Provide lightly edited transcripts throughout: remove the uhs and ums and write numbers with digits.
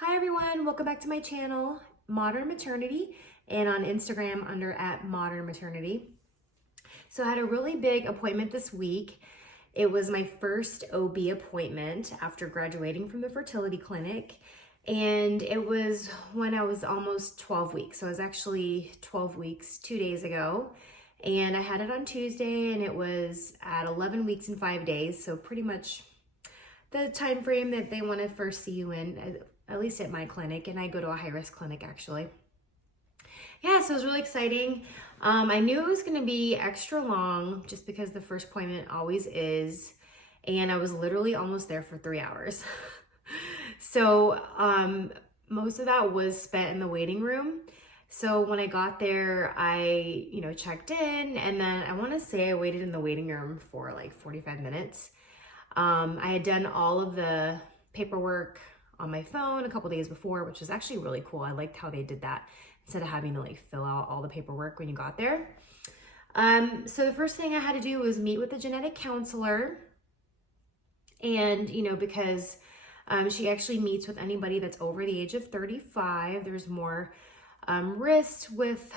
Hi everyone, welcome back to my channel, Modern Maternity, and on Instagram under @modernmaternity. So I had a really big appointment this week. It was my first OB appointment after graduating from the fertility clinic, and it was when I was almost 12 weeks. So it was actually 12 weeks 2 days ago, and I had it on Tuesday, and it was at 11 weeks and 5 days, so pretty much the time frame that they want to first see you in, at least at my clinic, and I go to a high-risk clinic actually. Yeah, so it was really exciting. I knew it was going to be extra long just because the first appointment always is, and I was literally almost there for 3 hours. So most of that was spent in the waiting room. So when I got there, I checked in, and then I want to say I waited in the waiting room for like 45 minutes. I had done all of the paperwork on my phone a couple days before, which was actually really cool. I liked how they did that instead of having to like fill out all the paperwork when you got there. So the first thing I had to do was meet with a genetic counselor, and because she actually meets with anybody that's over the age of 35. There's more risk with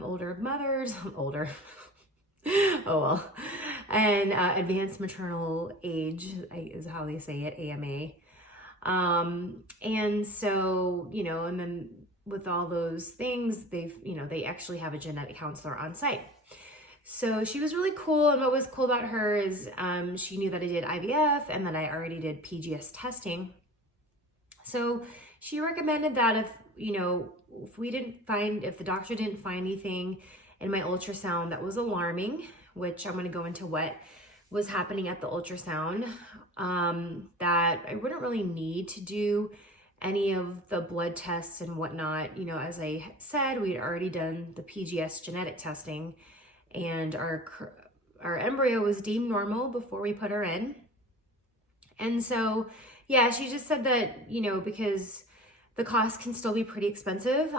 older mothers, older. Oh well, and advanced maternal age is how they say it, AMA. And so, and then with all those things, they actually have a genetic counselor on site. So she was really cool. And what was cool about her is, she knew that I did IVF and that I already did PGS testing. So she recommended that if the doctor didn't find anything in my ultrasound that was alarming, which I'm going to go into what was happening at the ultrasound, that I wouldn't really need to do any of the blood tests and whatnot. As I said, we'd already done the PGS genetic testing, and our embryo was deemed normal before we put her in. And so, yeah, she just said that, because the cost can still be pretty expensive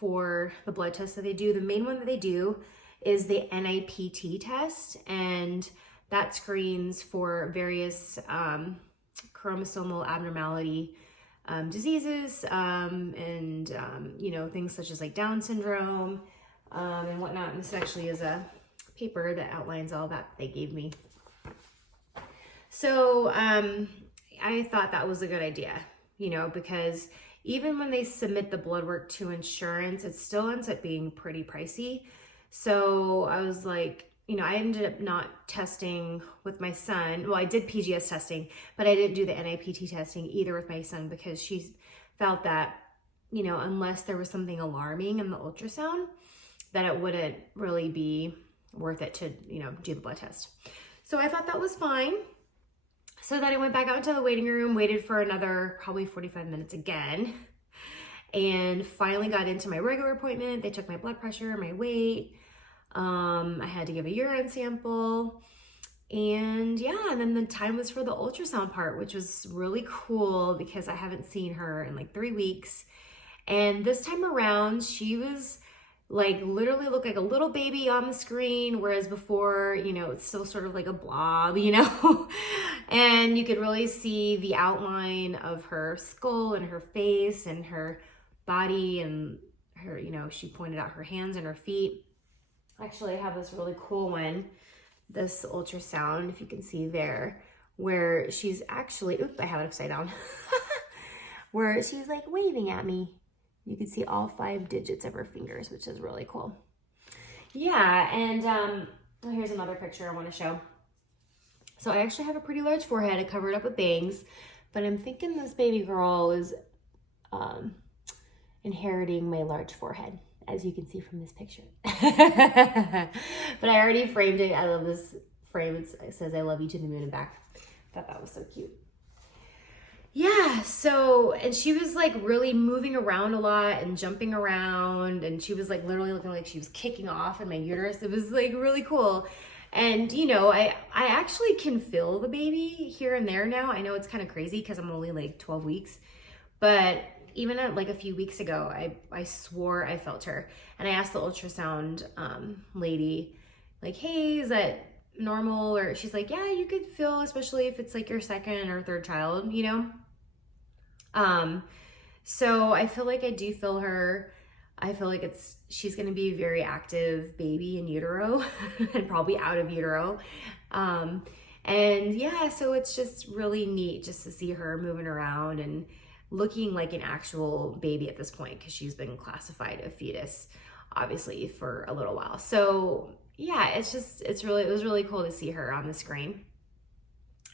for the blood tests that they do. The main one that they do is the NIPT test, and that screens for various chromosomal abnormality diseases, and things such as like Down syndrome and whatnot. And this actually is a paper that outlines all that they gave me. So I thought that was a good idea, because even when they submit the blood work to insurance, it still ends up being pretty pricey. So I was like, I ended up not testing with my son. Well, I did PGS testing, but I didn't do the NIPT testing either with my son, because she felt that, unless there was something alarming in the ultrasound, that it wouldn't really be worth it to, do the blood test. So I thought that was fine. So then I went back out into the waiting room, waited for another probably 45 minutes again, and finally got into my regular appointment. They took my blood pressure, my weight. I had to give a urine sample, and yeah, and then the time was for the ultrasound part, which was really cool because I haven't seen her in like 3 weeks. And this time around, she was like literally looked like a little baby on the screen, whereas before, it's still sort of like a blob, and you could really see the outline of her skull and her face and her body, and her, she pointed out her hands and her feet. Actually, I have this really cool one, this ultrasound, if you can see there, where she's actually, oops, I have it upside down, where she's like waving at me. You can see all 5 digits of her fingers, which is really cool. Yeah, and well, here's another picture I want to show. So I actually have a pretty large forehead. I covered up with bangs, but I'm thinking this baby girl is inheriting my large forehead, as you can see from this picture. But I already framed it. I love this frame. It says, "I love you to the moon and back." I thought that was so cute. Yeah, so, and she was like really moving around a lot and jumping around, and she was like literally looking like she was kicking off in my uterus. It was like really cool. And I actually can feel the baby here and there now. I know it's kind of crazy because I'm only like 12 weeks, but even at like a few weeks ago, I swore I felt her. And I asked the ultrasound lady, like, hey, is that normal? Or she's like, yeah, you could feel, especially if it's like your second or third child, So I feel like I do feel her. I feel like she's going to be a very active baby in utero and probably out of utero. And yeah, so it's just really neat just to see her moving around and looking like an actual baby at this point, because she's been classified a fetus, obviously, for a little while. So yeah, it was really cool to see her on the screen.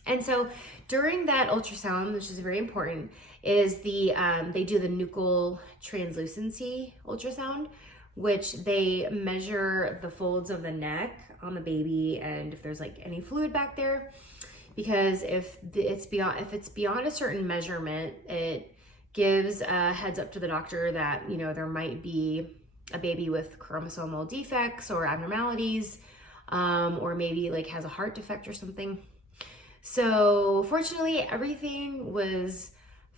And so during that ultrasound, which is very important, is they do the Nuchal Translucency Ultrasound, which they measure the folds of the neck on the baby and if there's like any fluid back there. Because if it's beyond a certain measurement, it gives a heads up to the doctor that, you know, there might be a baby with chromosomal defects or abnormalities, or maybe like has a heart defect or something. So fortunately, everything was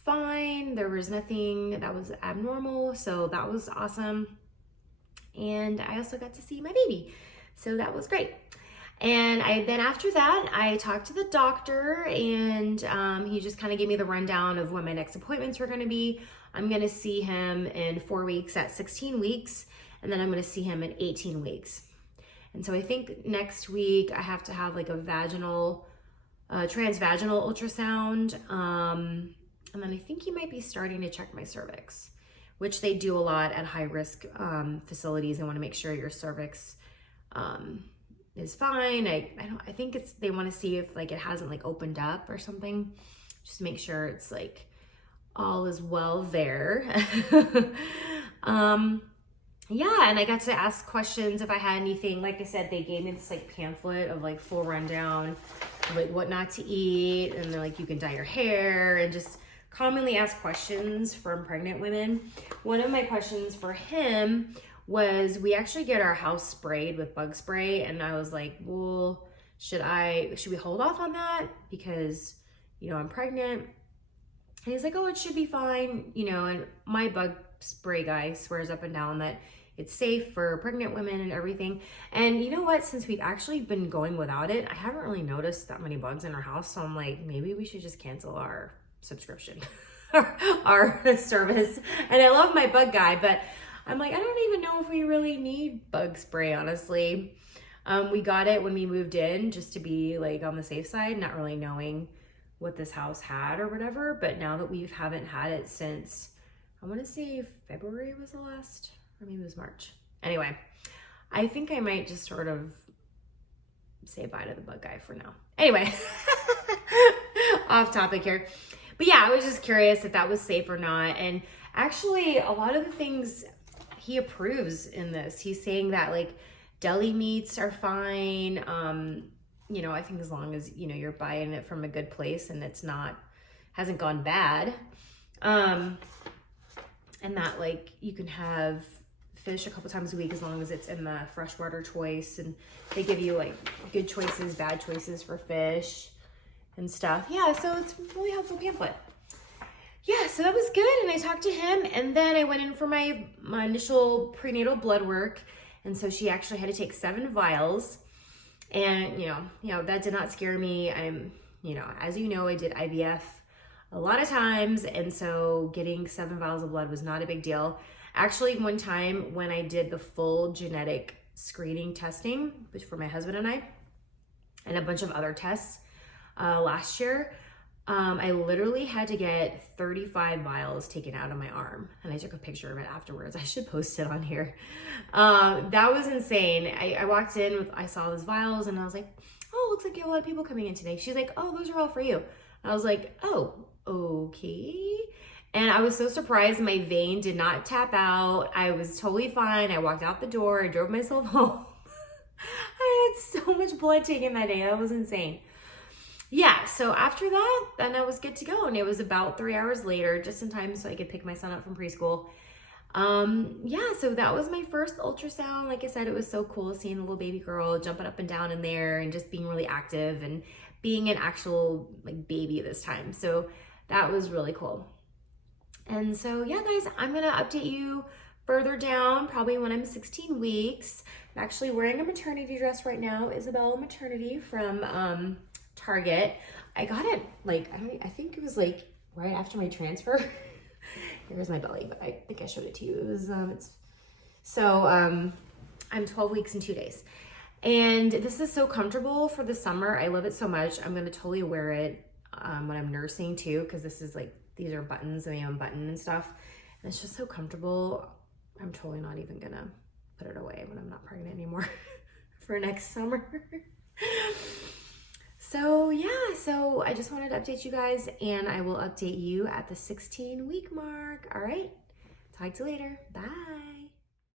fine. There was nothing that was abnormal, so that was awesome. And I also got to see my baby, so that was great. And then after that, I talked to the doctor, and he just kind of gave me the rundown of when my next appointments were going to be. I'm going to see him in 4 weeks at 16 weeks, and then I'm going to see him in 18 weeks. And so I think next week I have to have like a transvaginal ultrasound. And then I think he might be starting to check my cervix, which they do a lot at high risk facilities. They want to make sure your cervix is fine. I think they want to see if like it hasn't like opened up or something, just to make sure it's like all is well there. Yeah, and I got to ask questions if I had anything. Like I said, they gave me this like pamphlet of like full rundown, like what not to eat, and they're like, you can dye your hair, and just commonly asked questions from pregnant women. One of my questions for him was, we actually get our house sprayed with bug spray, and I was like, well, should we hold off on that because, you know, I'm pregnant? And he's like, oh, it should be fine, you know. And my bug spray guy swears up and down that it's safe for pregnant women and everything. And you know what, since we've actually been going without it, I haven't really noticed that many bugs in our house. So I'm like, maybe we should just cancel our subscription, our service. And I love my bug guy, but I'm like, I don't even know if we really need bug spray, honestly. We got it when we moved in just to be like on the safe side, not really knowing what this house had or whatever. But now that we haven't had it since, I want to say February was the last, or maybe it was March. Anyway, I think I might just sort of say bye to the bug guy for now. Anyway, off topic here. But yeah, I was just curious if that was safe or not. And actually, a lot of the things he approves in this, he's saying that like deli meats are fine. You know, I think as long as, you know, you're buying it from a good place and hasn't gone bad. And that like you can have fish a couple times a week as long as it's in the freshwater choice, and they give you like good choices, bad choices for fish and stuff. Yeah, so it's a really helpful pamphlet. Yeah, so that was good. And I talked to him, and then I went in for my initial prenatal blood work. And so she actually had to take 7 vials, and you know, that did not scare me. As you know, I did IVF a lot of times, and so getting 7 vials of blood was not a big deal. Actually, one time when I did the full genetic screening testing, which for my husband and I, and a bunch of other tests last year, I literally had to get 35 vials taken out of my arm, and I took a picture of it afterwards. I should post it on here. That was insane. I walked in I saw those vials, and I was like, oh, looks like you have a lot of people coming in today. She's like, oh, those are all for you. I was like, oh, okay. And I was so surprised my vein did not tap out. I was totally fine. I walked out the door. I drove myself home. I had so much blood taken that day. That was insane. Yeah, so after that, then I was good to go. And it was about 3 hours later, just in time so I could pick my son up from preschool. Yeah, so that was my first ultrasound. Like I said, it was so cool seeing a little baby girl jumping up and down in there and just being really active and being an actual like baby this time. So that was really cool. And so yeah, guys, I'm gonna update you further down, probably when I'm 16 weeks. I'm actually wearing a maternity dress right now, Isabella Maternity from Target. I got it like, I think it was like right after my transfer. Here's my belly, but I think I showed it to you. It was, I'm 12 weeks and 2 days. And this is so comfortable for the summer. I love it so much. I'm gonna totally wear it when I'm nursing too, because this is like, these are buttons and they unbutton and stuff. And it's just so comfortable. I'm totally not even gonna put it away when I'm not pregnant anymore for next summer. So yeah, so I just wanted to update you guys, and I will update you at the 16-week mark. All right, talk to you later. Bye.